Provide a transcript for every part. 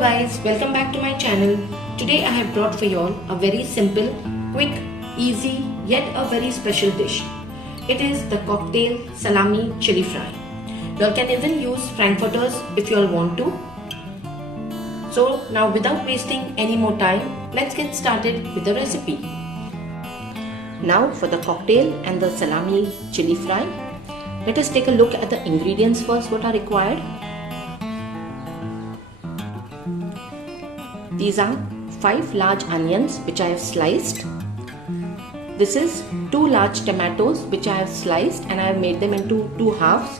guys, welcome back to my channel. Today I have brought for you all a very simple, quick, easy yet a very special dish. It is the cocktail salami chili fry. You all can even use frankfurters if you all want to. So now without wasting any more time, let's get started with the recipe. Now for the cocktail and the salami chili fry, let us take a look at the ingredients first what are required. These are 5 large onions which I have sliced. This is 2 large tomatoes which I have sliced and I have made them into 2 halves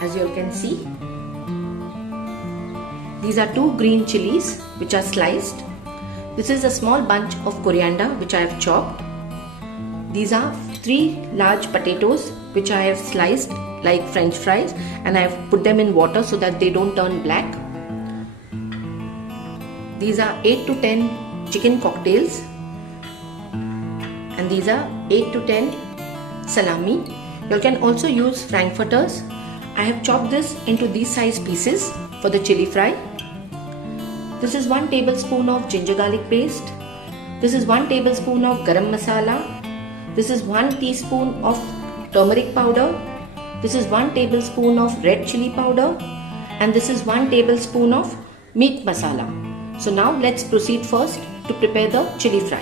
as you all can see. These are 2 green chilies which are sliced. This is a small bunch of coriander which I have chopped. These are 3 large potatoes which I have sliced like french fries and I have put them in water so that they don't turn black. These are 8 to 10 chicken cocktails and these are 8 to 10 salami. You can also use frankfurters. I have chopped this into these size pieces for the chili fry. This is 1 tablespoon of ginger garlic paste. This is 1 tablespoon of garam masala. This is 1 teaspoon of turmeric powder. This is 1 tablespoon of red chili powder and this is 1 tablespoon of meat masala. So now let's proceed first to prepare the chili fry.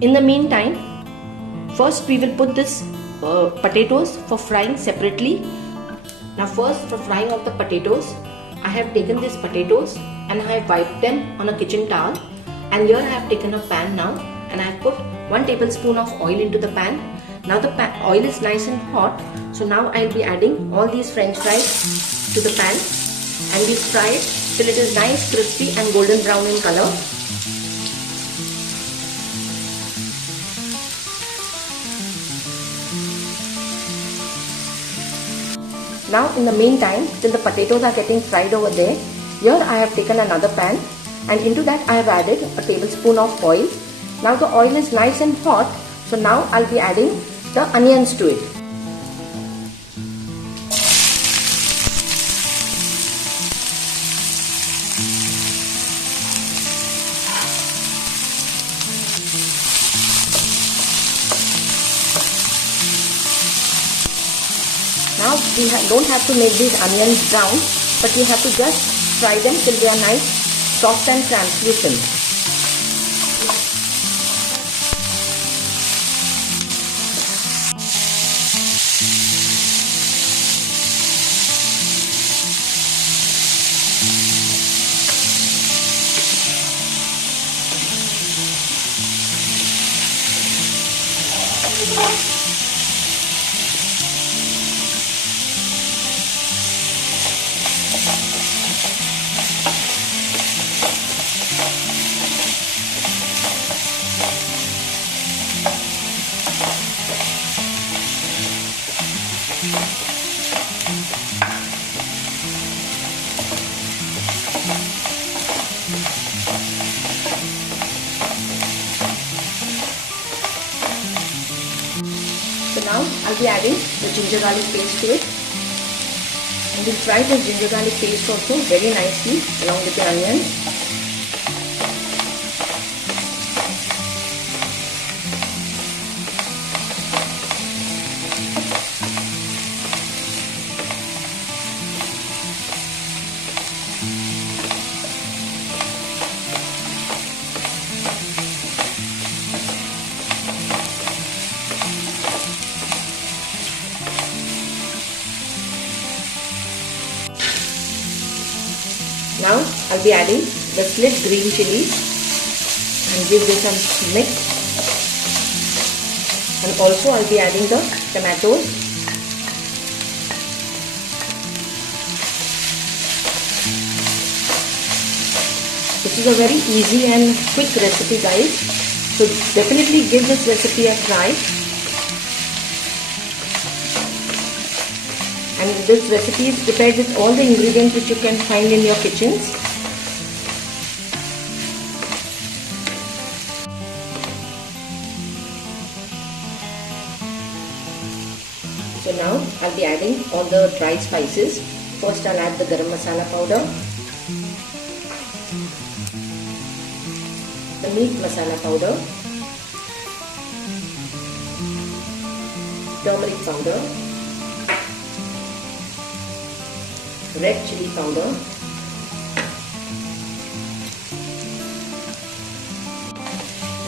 In the meantime, first we will put this potatoes for frying separately. Now first for frying of the potatoes, I have taken these potatoes and I have wiped them on a kitchen towel, and here I have taken a pan now and I have put 1 tablespoon of oil into the pan. Now the oil is nice and hot, so now I will be adding all these french fries to the pan and we fry it till it is nice, crispy and golden brown in color. Now in the meantime, till the potatoes are getting fried over there, here I have taken another pan and into that I have added a tablespoon of oil. Now the oil is nice and hot, so now I will be adding the onions to it. Now we don't have to make these onions brown, but we have to just fry them till they are nice, soft and translucent. So now I'll be adding the ginger garlic paste to it, and we'll fry the ginger garlic paste also very nicely along with the onions. Now I'll be adding the split green chilies and give this a mix, and also I'll be adding the tomatoes. This is a very easy and quick recipe guys, so definitely give this recipe a try. And this recipe is prepared with all the ingredients which you can find in your kitchens. So now I'll be adding all the dry spices. First I'll add the garam masala powder, the meat masala powder, turmeric powder, red chili powder,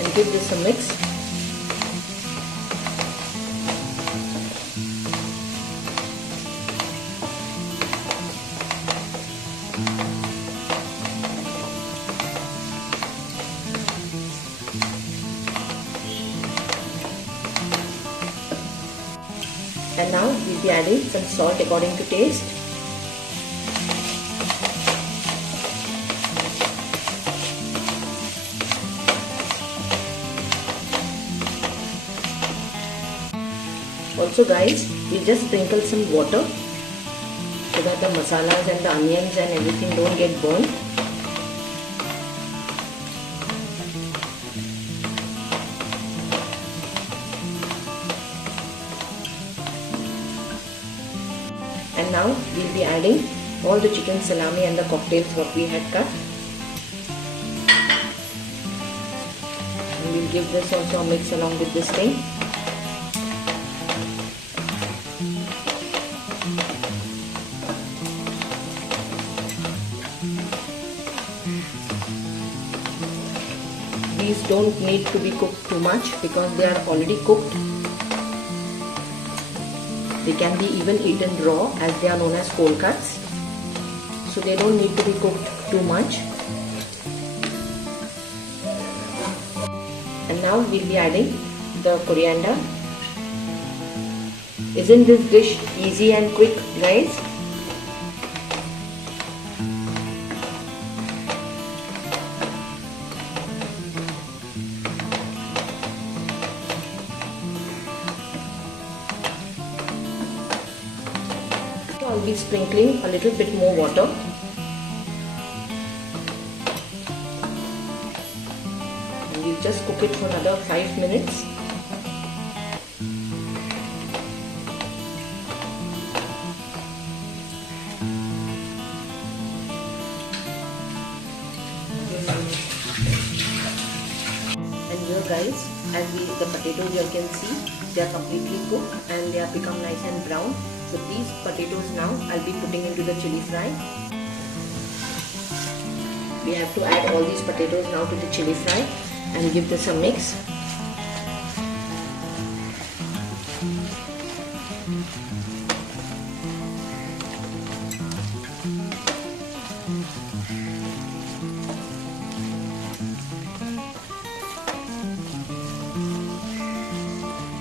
and give this a mix. And now we'll be adding some salt according to taste. Also guys, we just sprinkle some water so that the masalas and the onions and everything don't get burned. And now we'll be adding all the chicken salami and the cocktails what we had cut. And we'll give this also a mix along with this thing. These don't need to be cooked too much because they are already cooked. They can be even eaten raw as they are known as cold cuts. So they don't need to be cooked too much. And now we'll be adding the coriander. Isn't this dish easy and quick, guys? I'll be sprinkling a little bit more water. And we'll just cook it for another 5 minutes. And here guys, as the potatoes you can see, they are completely cooked and they have become nice and brown. So these potatoes now I'll be putting into the chili fry. We have to add all these potatoes now to the chili fry and give this a mix.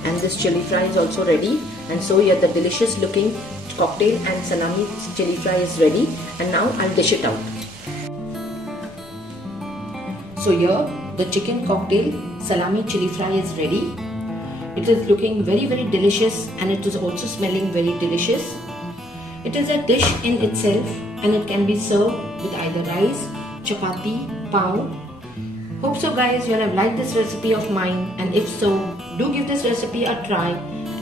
And this chili fry is also ready, and so here the delicious looking cocktail and salami chili fry is ready. And now I'll dish it out. So here the chicken cocktail salami chili fry is ready. It is looking very delicious and it is also smelling very delicious. It is a dish in itself and it can be served with either rice, chapati, pao. Hope so guys you have liked this recipe of mine, and if so, do give this recipe a try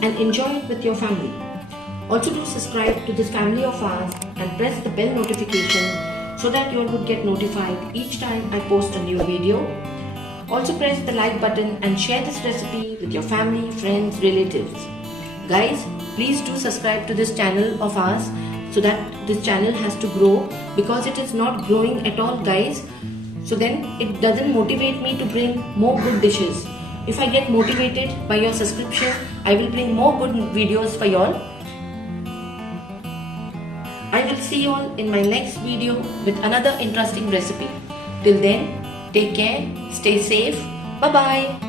and enjoy it with your family. Also do subscribe to this family of ours and press the bell notification so that you would get notified each time I post a new video. Also press the like button and share this recipe with your family, friends, relatives. Guys, please do subscribe to this channel of ours so that this channel has to grow, because it is not growing at all guys. So then it doesn't motivate me to bring more good dishes. If I get motivated by your subscription, I will bring more good videos for y'all. I will see you all in my next video with another interesting recipe. Till then, take care, stay safe, bye bye.